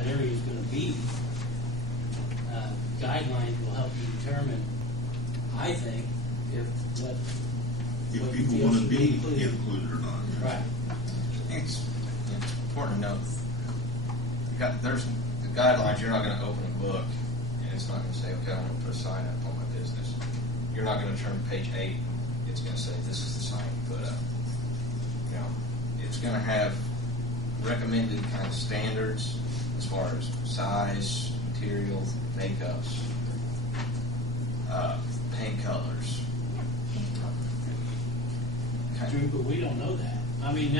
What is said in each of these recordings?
that area is going to be. Guidelines will help you determine, I think, if people want to be included or not. Right. I think it's important to note, there's the guidelines. You're not going to open a book and it's not going to say, okay, I'm going to put a sign up on my business. You're not going to turn to page 8. It's going to say, this is the sign you put up. You know, it's going to have recommended kind of standards as far as size, material, makeups, paint colors. True, but we don't know that. I mean,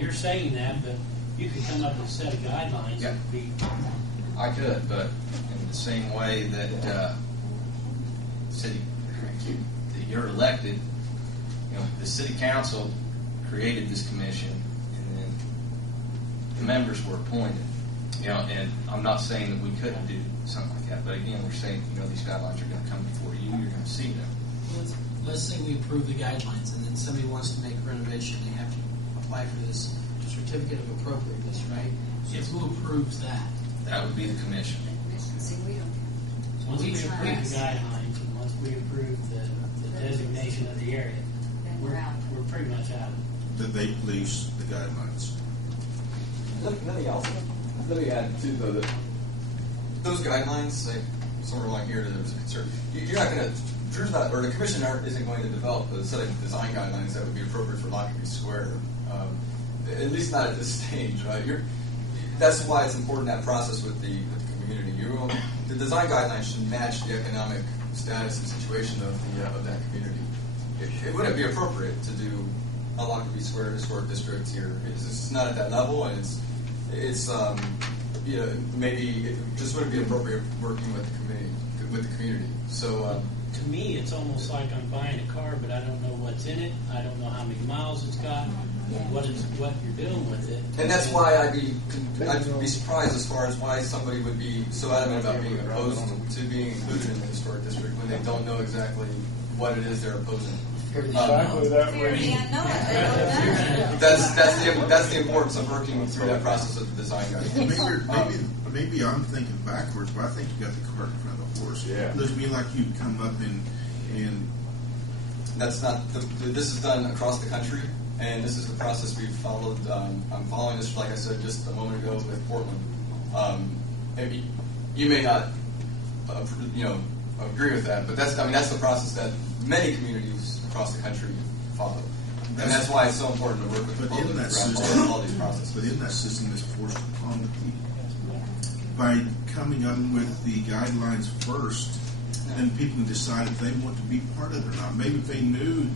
you're saying that, but you could come up with a set of guidelines. Yeah. That be. I could, but in the same way that that you're elected, you know, the city council created this commission, and then the members were appointed. You know, and I'm not saying that we couldn't do something like that, but again, we're saying, you know, these guidelines are going to come before you. You're going to see them. Let's say we approve the guidelines, and then somebody wants to make a renovation. They have to apply for this certificate of appropriateness, right? So Yes. who approves that? That would be the commission. Once we approve the guidelines, and once we approve the designation of the area, we're pretty much out. That they police the guidelines. Let me add too, though, that those guidelines, say somewhere along here, there's a concern. You're not going to, Drew's not, or the commission isn't going to develop a set of design guidelines that would be appropriate for Lockerbie Square. At least not at this stage, right? That's why it's important, that process with the community. The design guidelines should match the economic status and situation of that community. It wouldn't be appropriate to do a Lockerbie Square historic district here. It's not at that level, and it's maybe it just wouldn't be appropriate working with the community. So To me, it's almost like I'm buying a car, but I don't know what's in it. I don't know how many miles it's got. What you're doing with it. and that's why I'd be surprised as far as why somebody would be so adamant about being opposed to being included in the historic district when they don't know exactly what it is they're opposing. Exactly that way. That's the importance of working through that process of the design guidelines. Maybe I'm thinking backwards, but I think you got the cart in front of the horse. Yeah. It doesn't mean like you come up and That's not. This is done across the country, and this is the process we've followed. I'm following this, like I said just a moment ago, with Portland. Maybe you may not, agree with that, but that's the process that many communities across the country follow, and that's why it's so important to work with the public throughout all these processes. But in that system is forced upon the people. By coming up with the guidelines first, then people can decide if they want to be part of it or not. Maybe if they knew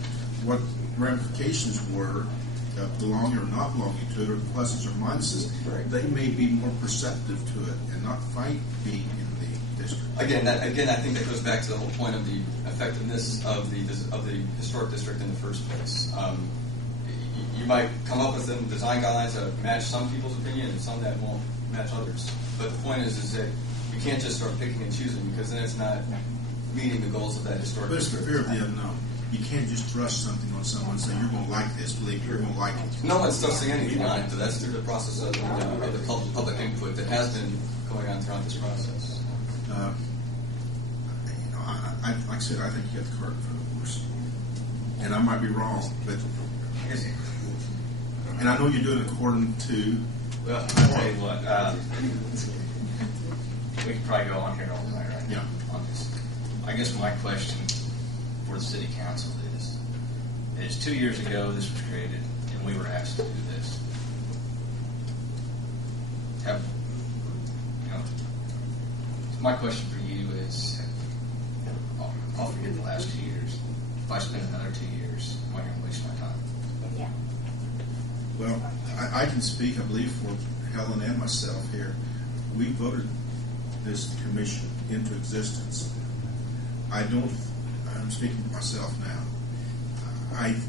what ramifications were, belonging or not belonging to it, or pluses or minuses, they may be more perceptive to it and not fight being in the district. Again, I think that goes back to the whole point of the effectiveness of the historic district in the first place. You might come up with some design guidelines that match some people's opinion and some that won't match others. But the point is that you can't just start picking and choosing, because then it's not meeting the goals of that historic But it's the district. fear of the unknown. You can't just thrust something on someone and say, you're going to like this, believe me, you're going to like it. No one's thrusting anything on it, but that's through the process of the public input that has been going on throughout this process. Like I said, I think you got the cart in front of the horse. And I might be wrong, but and I know you're doing it according to. Well, I'll tell you what, we could probably go on here all night, right? Yeah. On this. I guess my question for the city council is 2 years ago this was created, and we were asked to do this. My question for you is, I'll forget the last 2 years. If I spend another 2 years, am I going to waste my time? Yeah. Well, I can speak, I believe, for Helen and myself here. We voted this commission into existence. I'm speaking for myself now.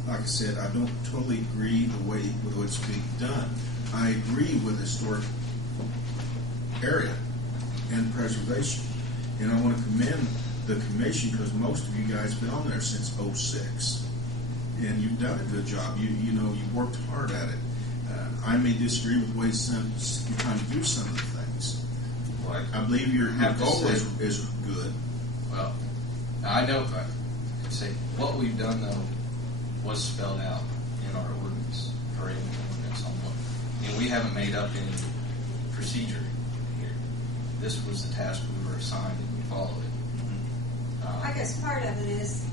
Like I said, I don't totally agree with what's being done. I agree with historic area and preservation. And I want to commend the commission, because most of you guys have been on there since '06. And you've done a good job. You've worked hard at it. I may disagree with the way you're trying to do some of the things, like, I believe your have to goal say- is good. well, I know, I say, what we've done though was spelled out in our ordinance, or in the ordinance on what, and we haven't made up any procedure here. This was the task we were assigned and we followed it. I guess part of it is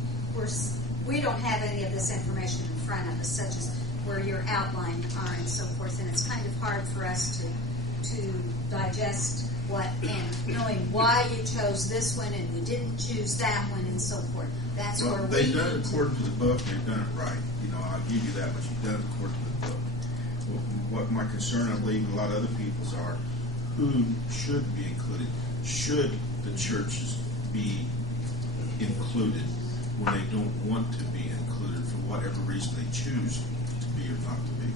we don't have any of this information in front of us, such as where your outline are and so forth, and it's kind of hard for us to digest what and knowing why you chose this one and you didn't choose that one and so forth. That's Well, where they've we done it need to. according to the book, and they've done it right. You know, I'll give you that, but you've done it according to the book. Well, what my concern, I believe, a lot of other people's are, who should be included? Should the churches be included when they don't want to be included for whatever reason they choose to be or not to be?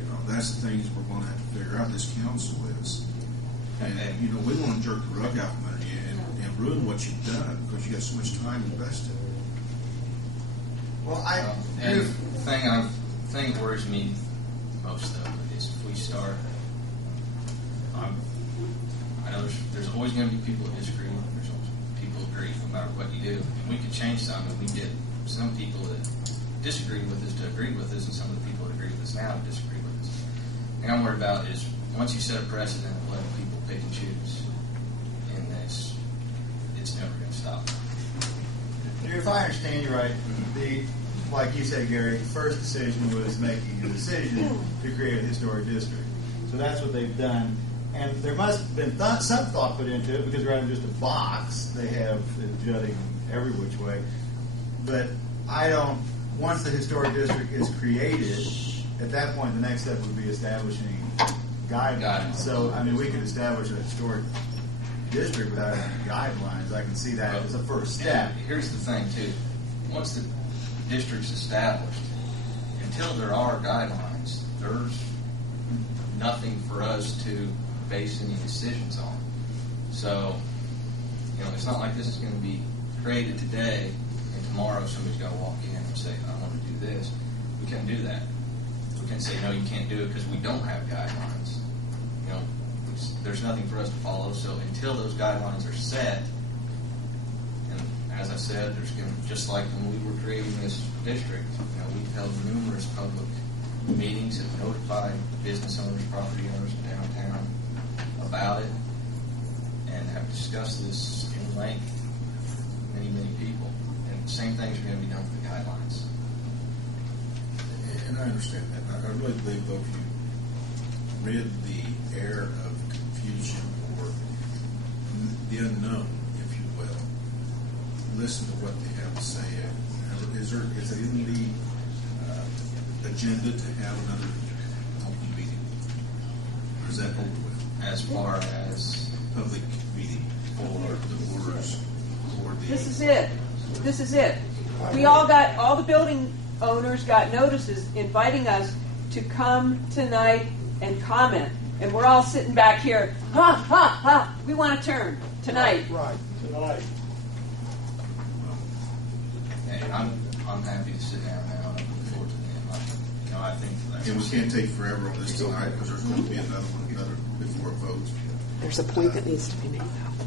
You know, that's the things we're going to have to figure out. This council is, and you know, we want to jerk the rug out from under you and ruin what you've done because you got so much time invested. Well, And the thing that worries me most though is if we start, I know there's always going to be people that disagree. There's always people that agree no matter what you do. And we can change some, and we get some people that disagree with us to agree with us, and some of the people that agree with us now to disagree with us. The thing I'm worried about is once you set a precedent of letting people pick and choose in this, it's never going to stop. If I understand you right, like you said, Gary, the first decision was making a decision to create a historic district. So that's what they've done. And there must have been some thought put into it because rather than just a box, they have it jutting every which way. But once the historic district is created, at that point, the next step would be establishing guidelines. So, I mean, we could establish a historic district without any guidelines. I can see that as a first step. And here's the thing, too. Once the district's established, until there are guidelines, there's nothing for us to base any decisions on. So, you know, it's not like this is going to be created today and tomorrow somebody's got to walk in and say, I want to do this. We can't do that. We can't say, no, you can't do it because we don't have guidelines. You know, there's nothing for us to follow. So until those guidelines are set, and as I said, there's going to, just like when we were creating this district, you know, we've held numerous public meetings and notified business owners, property owners in downtown about it, and have discussed this in length with many people. And the same things are going to be done with the guidelines. And I understand that. I really believe, though, if you rid the air of confusion or the unknown, if you will, listen to what they have to say. Is it in the agenda to have another open meeting? Or is that over with? As far as Public meeting for the orders or the... This is it. This is it. All the building owners got notices inviting us to come tonight and comment. And we're all sitting back here, we want to turn tonight. Right, tonight. and I'm happy to sit down now and look forward to them. I think that's And we can't take forever on this tonight because there's going to be another before it votes. There's a point that needs to be made, though.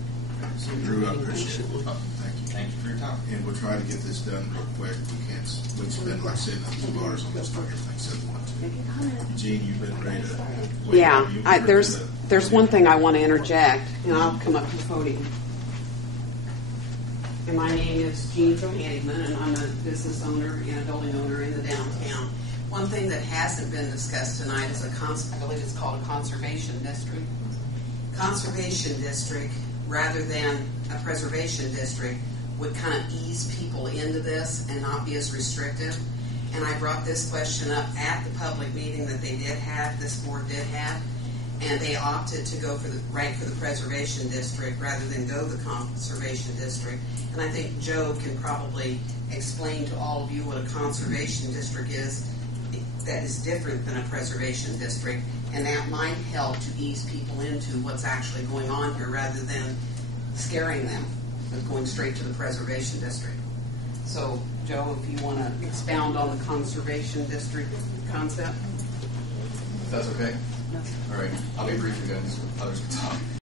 So Drew, I appreciate it. Thank you. Thank you for your time. And we'll try to get this done real quick. We'll spend, like I said, a few hours on this, not everything said we want to. Gene, you've been ready to... Yeah, there's one thing I want to interject, and I'll come up to the podium. And my name is Jean Johanneman, and I'm a business owner and a building owner in the downtown. One thing that hasn't been discussed tonight is I believe it's called a conservation district. Conservation district, rather than a preservation district, would kind of ease people into this and not be as restrictive. And I brought this question up at the public meeting that they did have, this board did have, and they opted to go for the preservation district rather than go the conservation district. And I think Joe can probably explain to all of you what a conservation district is that is different than a preservation district, and that might help to ease people into what's actually going on here rather than scaring them with going straight to the preservation district. So, Joe, if you want to expound on the conservation district concept. If that's okay? Yes. All right. I'll be brief again so others can talk.